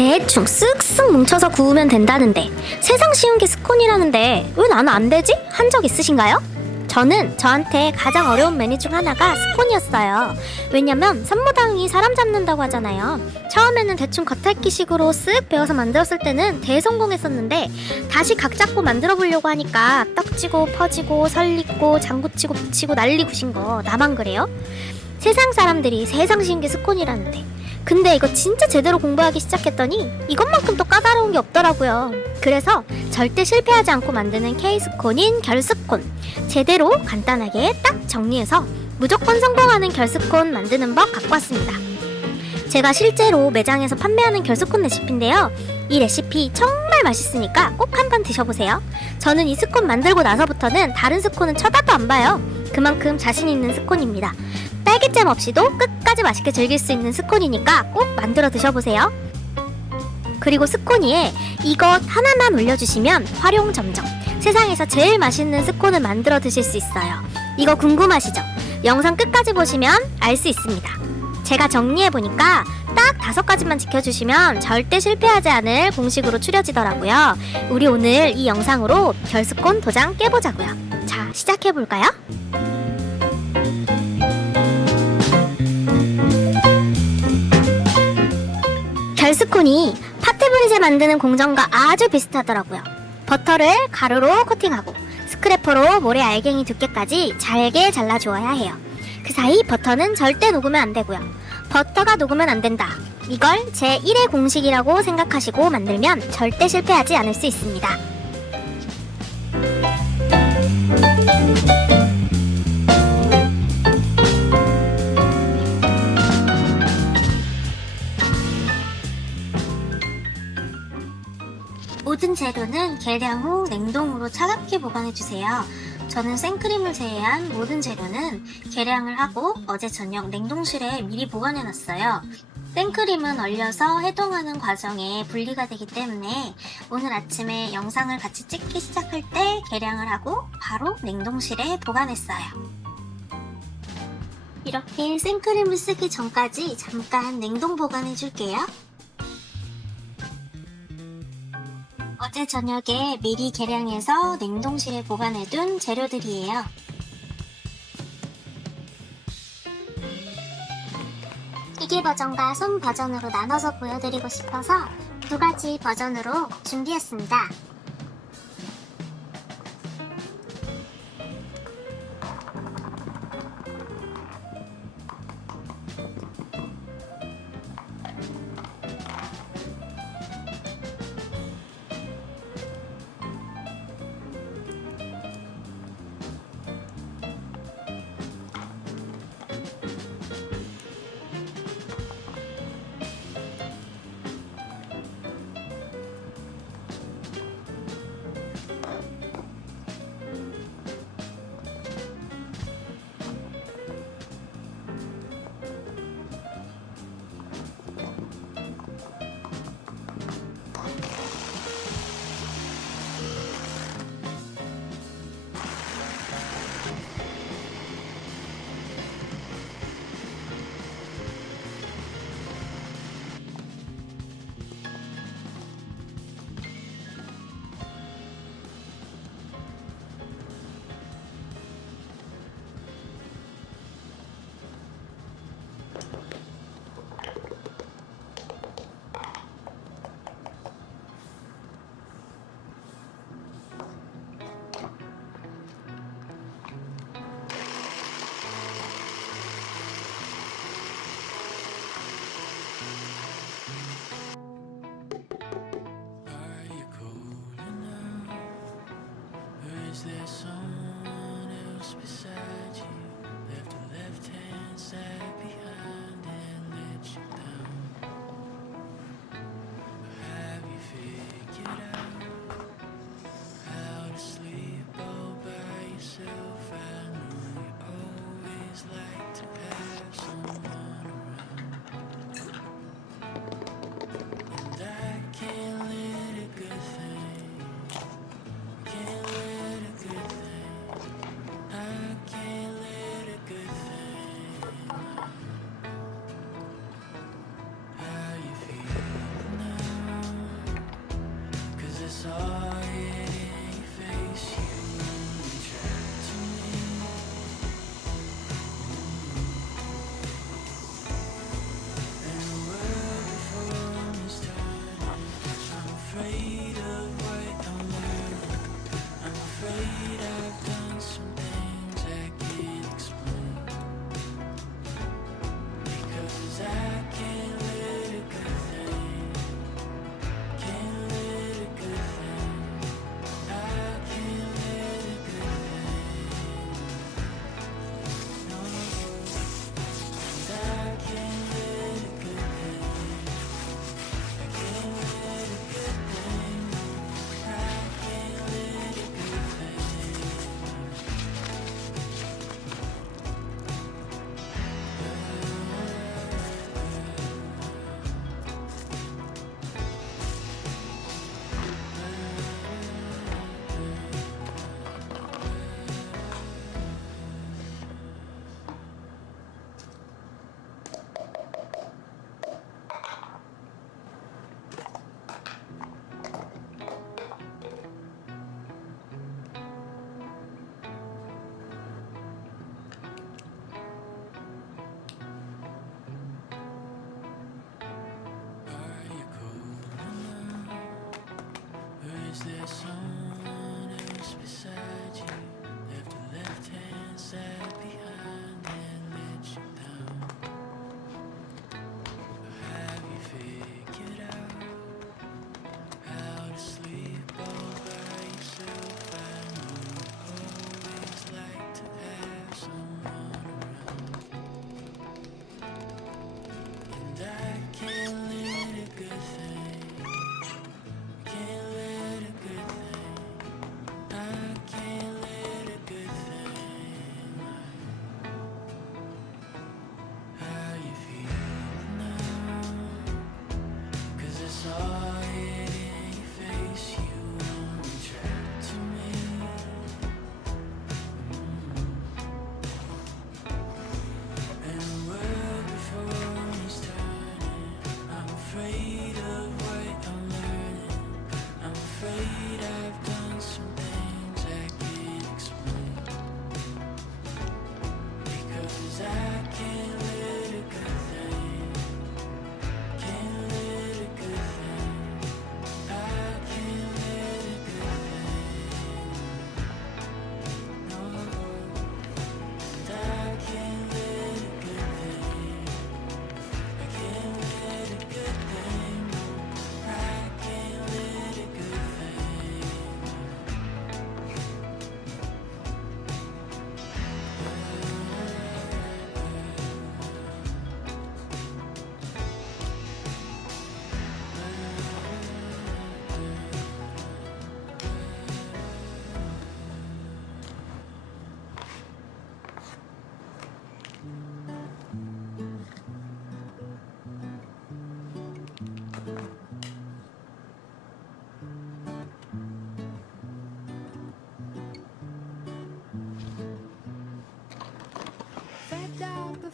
대충 쓱쓱 뭉쳐서 구우면 된다는데 세상 쉬운 게 스콘이라는데 왜 나는 안 되지? 한 적 있으신가요? 저한테 가장 어려운 메뉴 중 하나가 스콘이었어요. 왜냐면 산모당이 사람 잡는다고 하잖아요. 처음에는 대충 겉핥기식으로 쓱 배워서 만들었을 때는 대성공했었는데 다시 각 잡고 만들어 보려고 하니까 떡지고 퍼지고 설리고 장구치고 붙이고 난리 구신 거 나만 그래요? 세상 사람들이 세상 쉬운 게 스콘이라는데 근데 이거 진짜 제대로 공부하기 시작했더니 이것만큼 또 까다로운 게 없더라고요. 그래서 절대 실패하지 않고 만드는 K스콘인 결스콘, 제대로 간단하게 딱 정리해서 무조건 성공하는 결스콘 만드는 법 갖고 왔습니다. 제가 실제로 매장에서 판매하는 결스콘 레시피인데요. 이 레시피 정말 맛있으니까 꼭 한번 드셔보세요. 저는 이 스콘 만들고 나서부터는 다른 스콘은 쳐다도 안 봐요. 그만큼 자신 있는 스콘입니다. 딸기잼 없이도 끝까지 맛있게 즐길 수 있는 스콘이니까 꼭 만들어 드셔보세요. 그리고 스콘이에 이것 하나만 올려주시면 활용 점정, 세상에서 제일 맛있는 스콘을 만들어 드실 수 있어요. 이거 궁금하시죠? 영상 끝까지 보시면 알 수 있습니다. 제가 정리해보니까 딱 5가지만 지켜주시면 절대 실패하지 않을 공식으로 추려지더라고요. 우리 오늘 이 영상으로 결스콘 도장 깨보자고요. 자, 시작해볼까요? 결스콘이 파트브리제 만드는 공정과 아주 비슷하더라고요. 버터를 가루로 코팅하고 스크래퍼로 모래 알갱이 두께까지 잘게 잘라주어야 해요. 그 사이 버터는 절대 녹으면 안 되고요. 버터가 녹으면 안 된다. 이걸 제1의 공식이라고 생각하시고 만들면 절대 실패하지 않을 수 있습니다. 모든 재료는 계량 후 냉동으로 차갑게 보관해주세요. 저는 생크림을 제외한 모든 재료는 계량을 하고 어제 저녁 냉동실에 미리 보관해놨어요. 생크림은 얼려서 해동하는 과정에 분리가 되기 때문에 오늘 아침에 영상을 같이 찍기 시작할 때 계량을 하고 바로 냉동실에 보관했어요. 이렇게 생크림을 쓰기 전까지 잠깐 냉동 보관해줄게요. 어제 저녁에 미리 계량해서 냉동실에 보관해둔 재료들이에요. 기계 버전과 손 버전으로 나눠서 보여드리고 싶어서 2가지 버전으로 준비했습니다.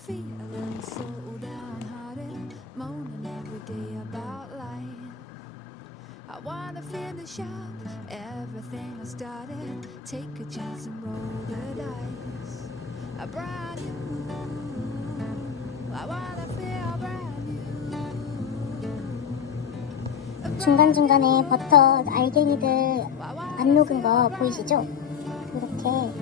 Feeling so downhearted, moaning every day about life. I wanna finish up everything I started, take a chance and roll the dice. A brand new, I wanna feel brand new. 중간중간에 버터 알갱이들 안 녹은 거 보이시죠? 이렇게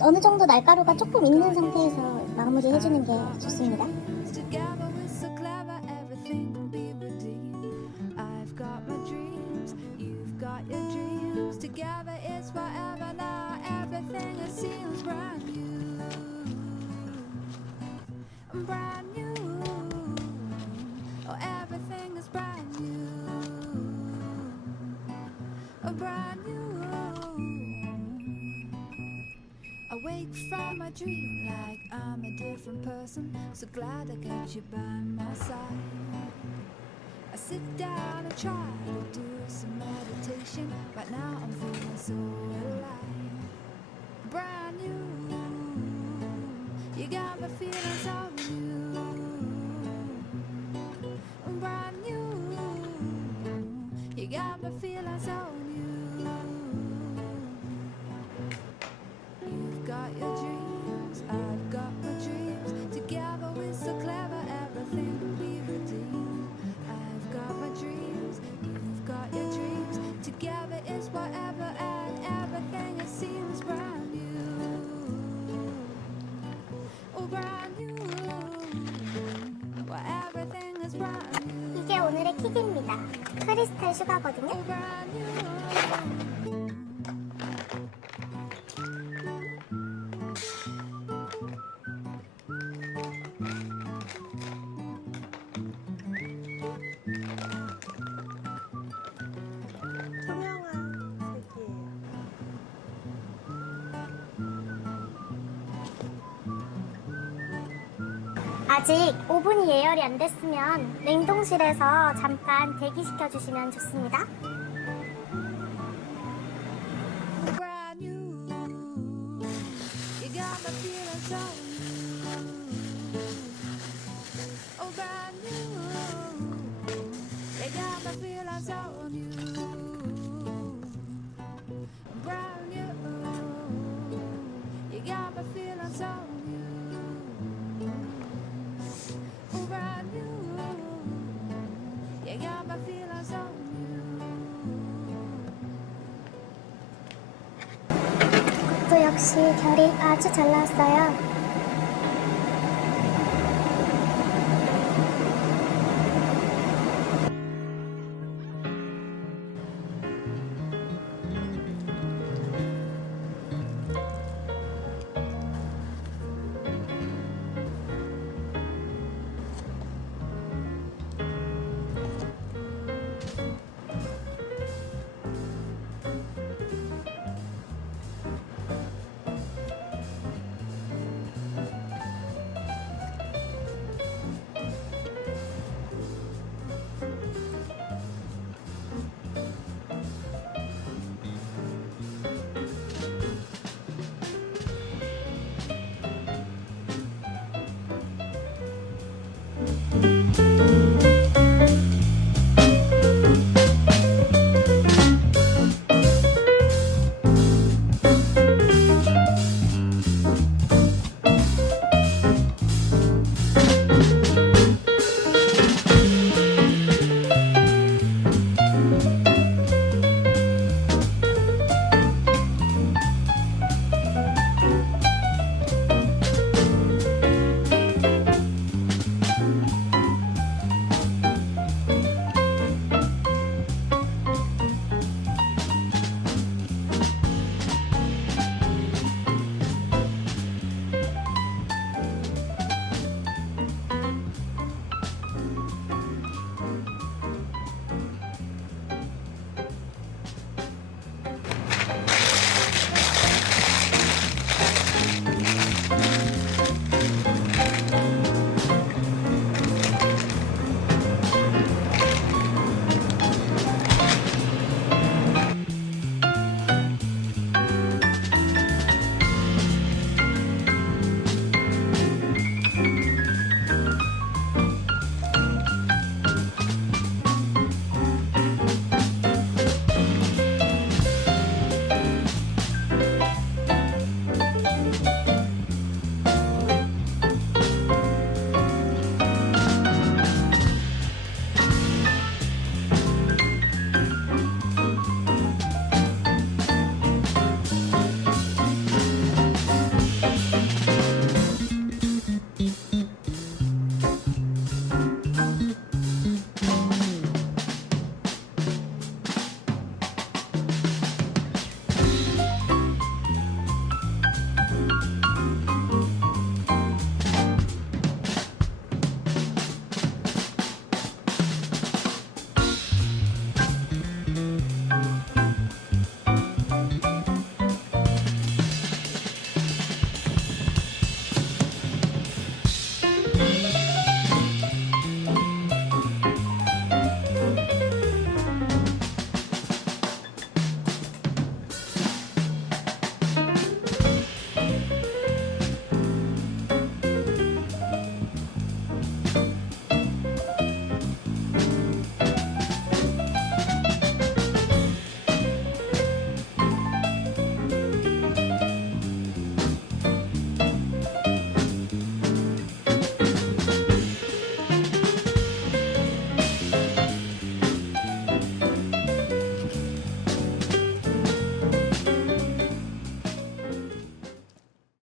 어느 정도 날가루가 조금 있는 상태에서 마무리 해주는 게 좋습니다. Awake from my dream like I'm a different person. So glad I got you by my side. I sit down and try to do some meditation. Right now I'm feeling so alive. Brand new, you got me feeling so new. Brand new, you got me feeling so new. Got your dreams, I've got my dreams. Together we're so clever, everything will be redeemed. I've got my dreams, you've got your dreams. Together is forever and everything it seems brand new. Oh, brand new. Well, everything is brand new. 이게 오늘의 킥입니다. 크리스탈 슈가거든요. Oh, brand new. 아직 오븐이 예열이 안 됐으면 냉동실에서 잠깐 대기시켜 주시면 좋습니다. 또 역시 결이 아주 잘 나왔어요.